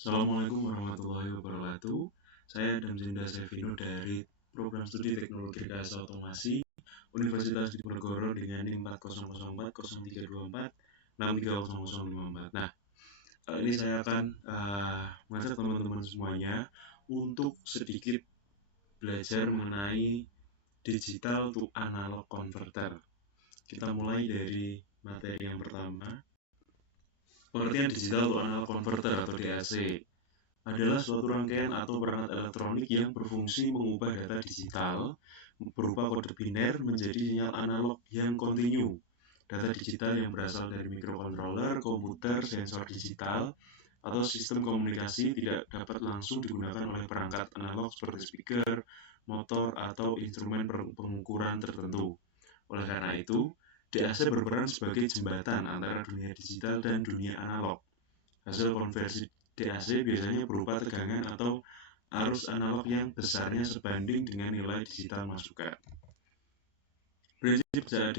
Assalamualaikum warahmatullahi wabarakatuh. Saya Damzinda Sevino dari Program Studi Teknologi Rekayasa Otomasi Universitas Diponegoro dengan NIM 40040324 Nah, kali ini saya akan mengajak teman-teman semuanya untuk sedikit belajar mengenai digital to analog converter. Kita mulai dari materi yang pertama. Pengertian digital to analog converter atau DAC adalah suatu rangkaian atau perangkat elektronik yang berfungsi mengubah data digital berupa kode biner menjadi sinyal analog yang kontinu. Data digital yang berasal dari microcontroller, komputer, sensor digital, atau sistem komunikasi tidak dapat langsung digunakan oleh perangkat analog seperti speaker, motor, atau instrumen pengukuran tertentu. Oleh karena itu, DAC berperan sebagai jembatan antara dunia digital dan dunia analog. Hasil konversi DAC biasanya berupa tegangan atau arus analog yang besarnya sebanding dengan nilai digital masukan. Prinsip DAC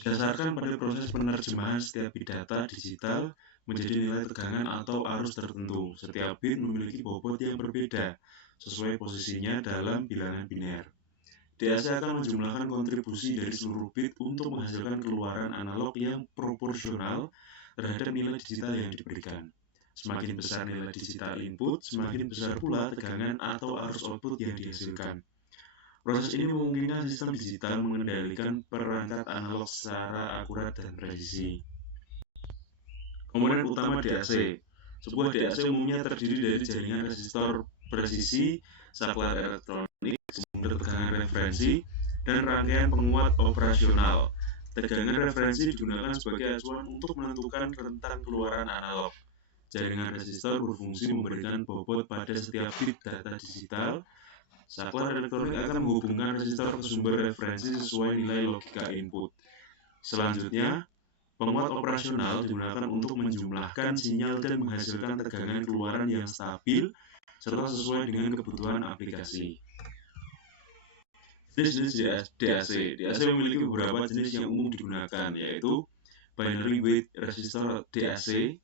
didasarkan pada proses penerjemahan setiap bit data digital menjadi nilai tegangan atau arus tertentu. Setiap bit memiliki bobot yang berbeda sesuai posisinya dalam bilangan biner. DAC akan menjumlahkan kontribusi dari seluruh bit untuk menghasilkan keluaran analog yang proporsional terhadap nilai digital yang diberikan. Semakin besar nilai digital input, semakin besar pula tegangan atau arus output yang dihasilkan. Proses ini memungkinkan sistem digital mengendalikan perangkat analog secara akurat dan presisi. Komponen utama DAC. Sebuah DAC umumnya terdiri dari jaringan resistor presisi, saklar elektronik, sumber tegangan referensi, dan rangkaian penguat operasional. Tegangan referensi digunakan sebagai acuan untuk menentukan rentang keluaran analog. Jaringan resistor berfungsi memberikan bobot pada setiap bit data digital. Saklar elektronik akan menghubungkan resistor ke sumber referensi sesuai nilai logika input. Selanjutnya, penguat operasional digunakan untuk menjumlahkan sinyal dan menghasilkan tegangan keluaran yang stabil serta sesuai dengan kebutuhan aplikasi. Jenis-jenis DAC. DAC memiliki beberapa jenis yang umum digunakan, yaitu binary weight resistor DAC,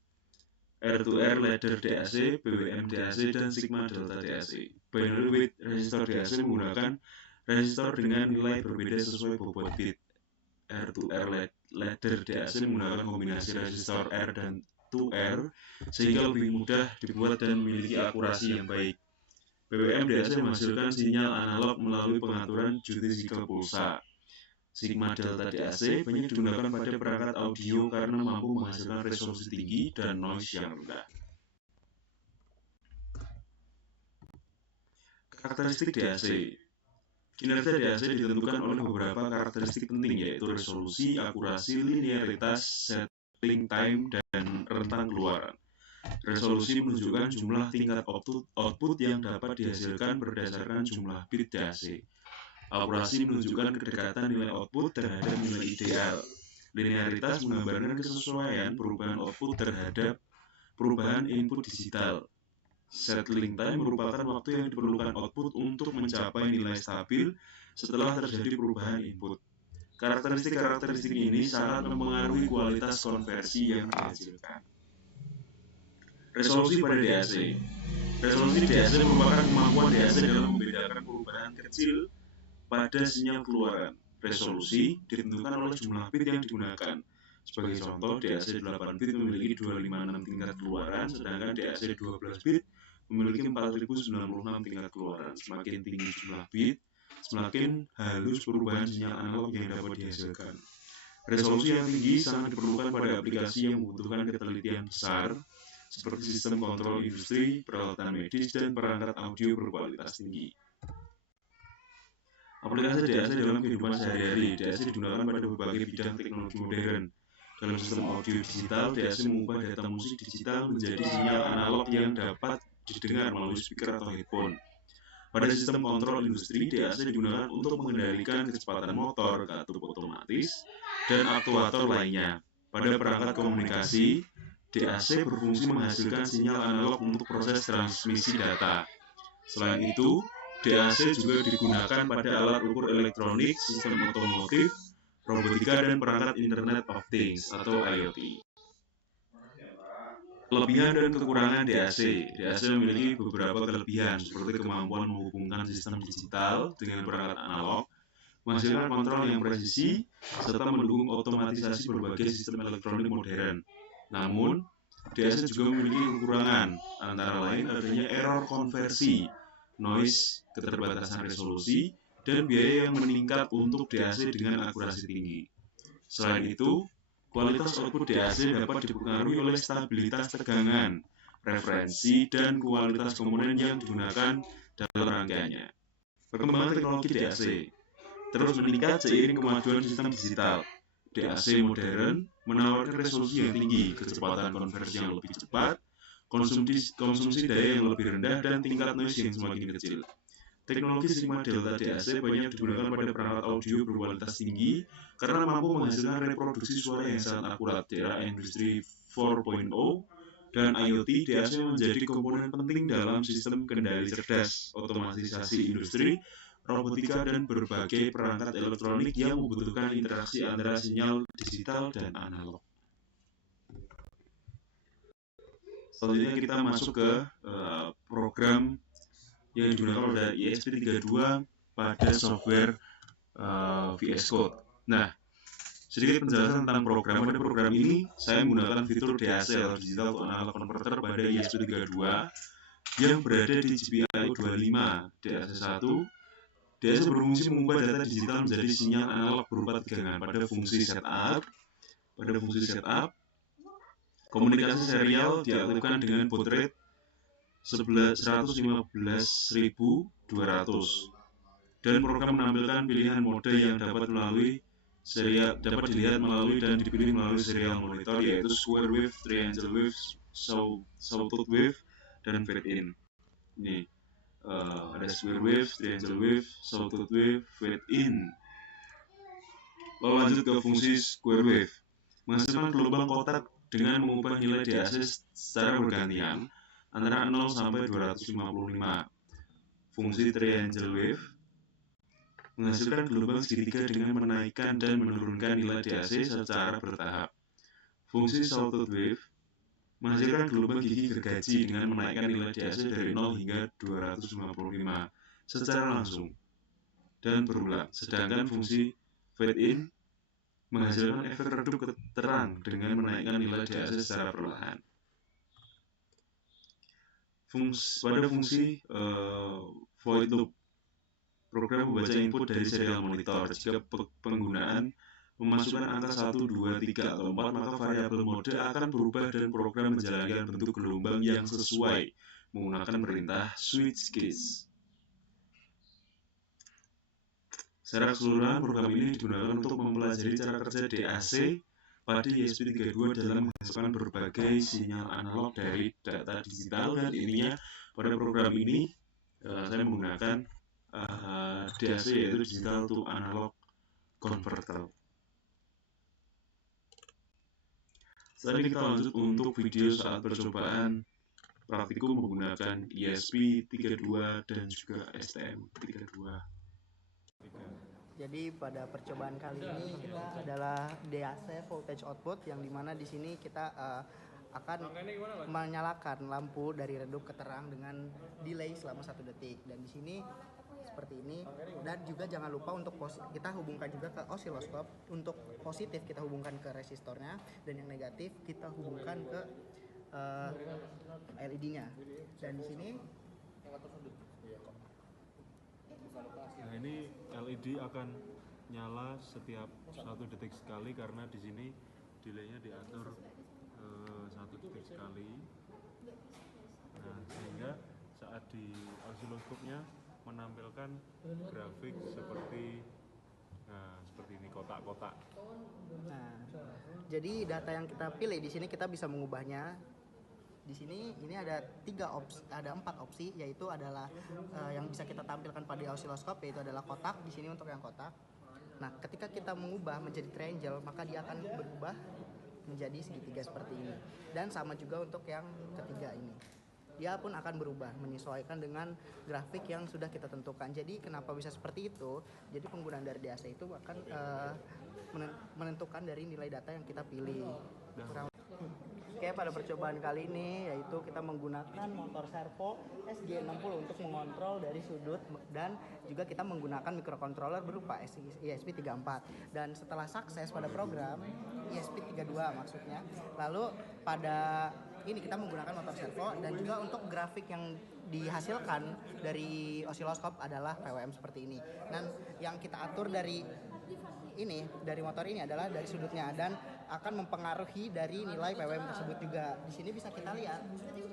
R2R ladder DAC, BWM DAC, dan sigma delta DAC. Binary weight resistor DAC menggunakan resistor dengan nilai berbeda sesuai bobot bit. R2R ladder DAC menggunakan kombinasi resistor R dan 2R sehingga lebih mudah dibuat dan memiliki akurasi yang baik. BWM DAC menghasilkan sinyal analog melalui pengaturan duty cycle pulsa. Sigma delta DAC banyak digunakan pada perangkat audio karena mampu menghasilkan resolusi tinggi dan noise yang rendah. Karakteristik DAC. Kinerja DAC ditentukan oleh beberapa karakteristik penting, yaitu resolusi, akurasi, linearitas, settling time, dan rentang keluaran. Resolusi menunjukkan jumlah tingkat output yang dapat dihasilkan berdasarkan jumlah bit DAC. Akurasi menunjukkan kedekatan nilai output terhadap nilai ideal. Linearitas menggambarkan kesesuaian perubahan output terhadap perubahan input digital. Settling time merupakan waktu yang diperlukan output untuk mencapai nilai stabil setelah terjadi perubahan input. Karakteristik ini sangat mempengaruhi kualitas konversi yang dihasilkan. Resolusi pada DAC. Resolusi DAC merupakan kemampuan DAC dalam membedakan perubahan kecil pada sinyal keluaran. Resolusi ditentukan oleh jumlah bit yang digunakan. Sebagai contoh, DAC 8 bit memiliki 256 tingkat keluaran, sedangkan DAC 12 bit memiliki 4096 tingkat keluaran. Semakin tinggi jumlah bit, semakin halus perubahan sinyal analog yang dapat dihasilkan. Resolusi yang tinggi sangat diperlukan pada aplikasi yang membutuhkan ketelitian besar, seperti sistem kontrol industri, peralatan medis, dan perangkat audio berkualitas tinggi. Aplikasi DAC dalam kehidupan sehari-hari. DAC digunakan pada berbagai bidang teknologi modern. Dalam sistem audio digital, DAC mengubah data musik digital menjadi sinyal analog yang dapat didengar melalui speaker atau headphone. Pada sistem kontrol industri, DAC digunakan untuk mengendalikan kecepatan motor, katup otomatis, dan aktuator lainnya. Pada perangkat komunikasi, DAC berfungsi menghasilkan sinyal analog untuk proses transmisi data. Selain itu, DAC juga digunakan pada alat ukur elektronik, sistem otomotif, robotika, dan perangkat Internet of Things atau IoT. Kelebihan dan kekurangan DAC. DAC memiliki beberapa kelebihan seperti kemampuan menghubungkan sistem digital dengan perangkat analog, menghasilkan kontrol yang presisi, serta mendukung otomatisasi berbagai sistem elektronik modern. Namun, DAC juga memiliki kekurangan, antara lain adanya error konversi, noise, keterbatasan resolusi, dan biaya yang meningkat untuk DAC dengan akurasi tinggi. Selain itu, kualitas output DAC dapat dipengaruhi oleh stabilitas tegangan, referensi, dan kualitas komponen yang digunakan dalam rangkaiannya. Perkembangan teknologi DAC terus meningkat seiring kemajuan sistem digital. DAC modern menawarkan resolusi yang tinggi, kecepatan konversi yang lebih cepat, konsumsi daya yang lebih rendah, dan tingkat noise yang semakin kecil. Teknologi Sigma Delta DAC banyak digunakan pada perangkat audio berkualitas tinggi karena mampu menghasilkan reproduksi suara yang sangat akurat di era industri 4.0 dan IoT. DAC menjadi komponen penting dalam sistem kendali cerdas, otomatisasi industri, robotika, dan berbagai perangkat elektronik yang membutuhkan interaksi antara sinyal digital dan analog. Selanjutnya kita masuk ke program yang digunakan oleh ESP32 pada software VS Code. Nah, sedikit penjelasan tentang program. Pada program ini, saya menggunakan fitur DAC atau Digital to Analog Converter pada ESP32 yang berada di GPIO 25 DAC1. DAC berfungsi mengubah data digital menjadi sinyal analog berupa tegangan pada fungsi setup. Komunikasi serial diaktifkan dengan baud rate 115.200 dan program menampilkan pilihan mode yang dapat dilihat melalui dan dipilih melalui serial monitor, yaitu square wave, triangle wave, sawtooth wave, dan fade-in. Ini ada square wave, triangle wave, sawtooth wave, fade-in. Lalu lanjut ke fungsi square wave, menghasilkan gelombang kotak dengan mengubah nilai DAC secara bergantian antara 0 sampai 255. Fungsi triangle wave menghasilkan gelombang segitiga dengan menaikkan dan menurunkan nilai DAC secara bertahap. Fungsi sawtooth wave menghasilkan gelombang gigi gergaji dengan menaikkan nilai DAC dari 0 hingga 255 secara langsung dan berulang. Sedangkan fungsi fade-in menghasilkan efek redup terang dengan menaikkan nilai DAC secara perlahan. Pada fungsi void loop, program membaca input dari serial monitor. Jika penggunaan memasukkan angka 1, 2, 3, atau 4, maka variabel mode akan berubah dan program menjalankan bentuk gelombang yang sesuai menggunakan perintah switch case. Secara keseluruhan, program ini digunakan untuk mempelajari cara kerja DAC pada ESP32 dalam menghasilkan berbagai sinyal analog dari data digital, dan intinya pada program ini saya menggunakan DAC, yaitu Digital to Analog Converter. Selanjutnya kita lanjut untuk video saat percobaan praktikum menggunakan ESP32 dan juga STM32. Jadi pada percobaan kali ini kita adalah DAC voltage output, yang dimana di sini kita akan menyalakan lampu dari redup ke terang dengan delay selama 1 detik. Dan di sini seperti ini. Dan juga jangan lupa untuk kita hubungkan juga ke osiloskop. Untuk positif kita hubungkan ke resistornya, dan yang negatif kita hubungkan ke LED-nya. Dan di sini nah, ini LED akan nyala setiap 1 detik sekali karena di sini delaynya diatur 1 detik sekali. Nah, sehingga saat di osiloskopnya menampilkan grafik seperti ini, kotak-kotak. Nah, jadi data yang kita pilih di sini kita bisa mengubahnya. Di sini ini ada 4 opsi, yaitu adalah yang bisa kita tampilkan pada osiloskop, yaitu adalah kotak. Di sini untuk yang kotak. Nah, ketika kita mengubah menjadi triangle, maka dia akan berubah menjadi segitiga seperti ini. Dan sama juga untuk yang ketiga ini, dia pun akan berubah menyesuaikan dengan grafik yang sudah kita tentukan. Jadi kenapa bisa seperti itu? Jadi penggunaan dari DAC itu akan menentukan dari nilai data yang kita pilih. Oke, pada percobaan kali ini yaitu kita menggunakan motor servo SG60 untuk mengontrol dari sudut, dan juga kita menggunakan microcontroller berupa ESP34. Dan setelah sukses pada program ESP32 maksudnya, lalu pada ini kita menggunakan motor servo, dan juga untuk grafik yang dihasilkan dari osiloskop adalah PWM seperti ini. Dan yang kita atur dari motor ini adalah dari sudutnya, dan akan mempengaruhi dari nilai PWM tersebut juga. Di sini bisa kita lihat,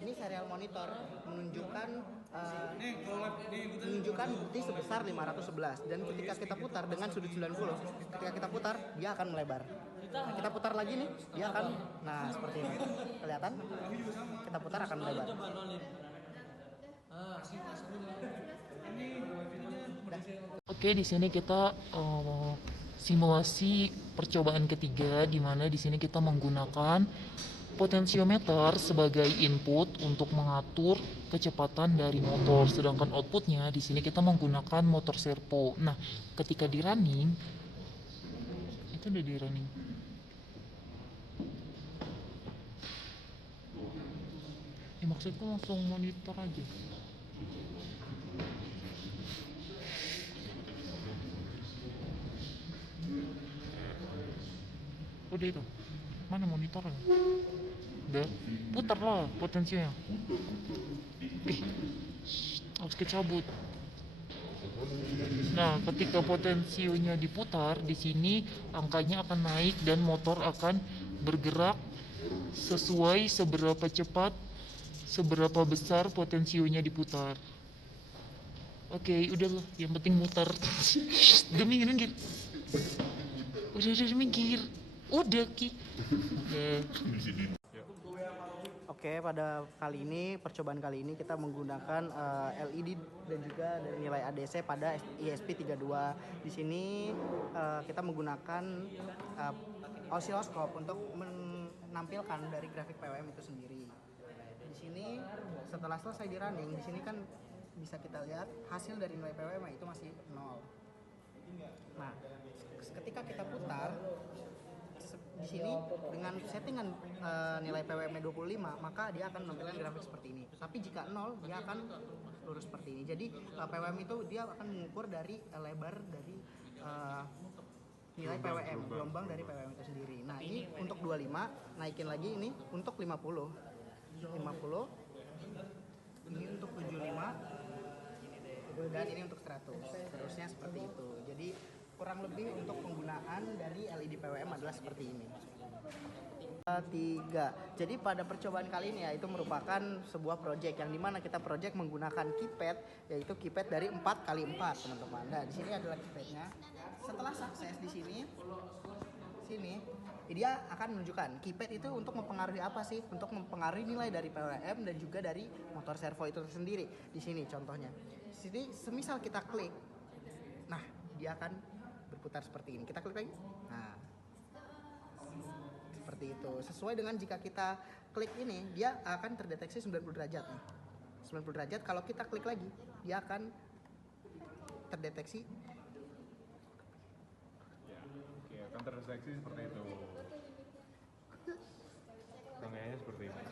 ini serial monitor menunjukkan bukti sebesar 511, dan ketika kita putar dengan sudut 90, ketika kita putar dia akan melebar. Nah, kita putar lagi nih, dia akan, nah seperti ini, kelihatan? Kita putar akan melebar. Oke, di sini kita simulasi percobaan ketiga, di mana di sini kita menggunakan potensiometer sebagai input untuk mengatur kecepatan dari motor, sedangkan outputnya di sini kita menggunakan motor servo. Nah, ketika di running, itu udah di running. Ya, maksudku langsung monitor aja. Udah itu, mana monitornya? Udah, putar lah potensinya. Harus kecabut. Nah, ketika potensinya diputar, di sini angkanya akan naik dan motor akan bergerak sesuai seberapa cepat, seberapa besar potensinya diputar. Oke, udah lah, yang penting mutar. Udah minggir. Udah minggir. Udah Ki. Oke, pada percobaan kali ini kita menggunakan LED dan juga dari nilai ADC pada ESP32. Di sini kita menggunakan osiloskop untuk menampilkan dari grafik PWM itu sendiri. Di sini setelah selesai di running, di sini kan bisa kita lihat hasil dari nilai PWM itu masih 0. Nah, ketika kita putar di sini dengan settingan nilai PWM 25, maka dia akan menampilkan grafik seperti ini. Tapi jika 0, dia akan lurus seperti ini. Jadi PWM itu dia akan mengukur dari lebar dari nilai PWM, gelombang dari PWM itu sendiri. Nah, ini untuk 25, naikin lagi ini untuk 50. Ini untuk 75, dan ini untuk 100. Terusnya seperti itu. Jadi kurang lebih untuk penggunaan dari LED PWM adalah seperti ini. 3. Jadi pada percobaan kali ini ya, itu merupakan sebuah project yang dimana kita project menggunakan keypad, yaitu keypad dari 4x4 teman-teman. Nah, di sini adalah keypadnya. Setelah sukses di sini dia akan menunjukkan keypad itu untuk mempengaruhi apa sih? Untuk mempengaruhi nilai dari PWM dan juga dari motor servo itu sendiri. Di sini contohnya. Di sini semisal kita klik, nah dia akan berputar seperti ini. Kita klik lagi. Nah, seperti itu. Sesuai dengan jika kita klik ini, dia akan terdeteksi 90 derajat nih. 90 derajat. Kalau kita klik lagi, dia akan terdeteksi. Ya, oke, akan terdeteksi seperti itu. Tengahnya seperti ini.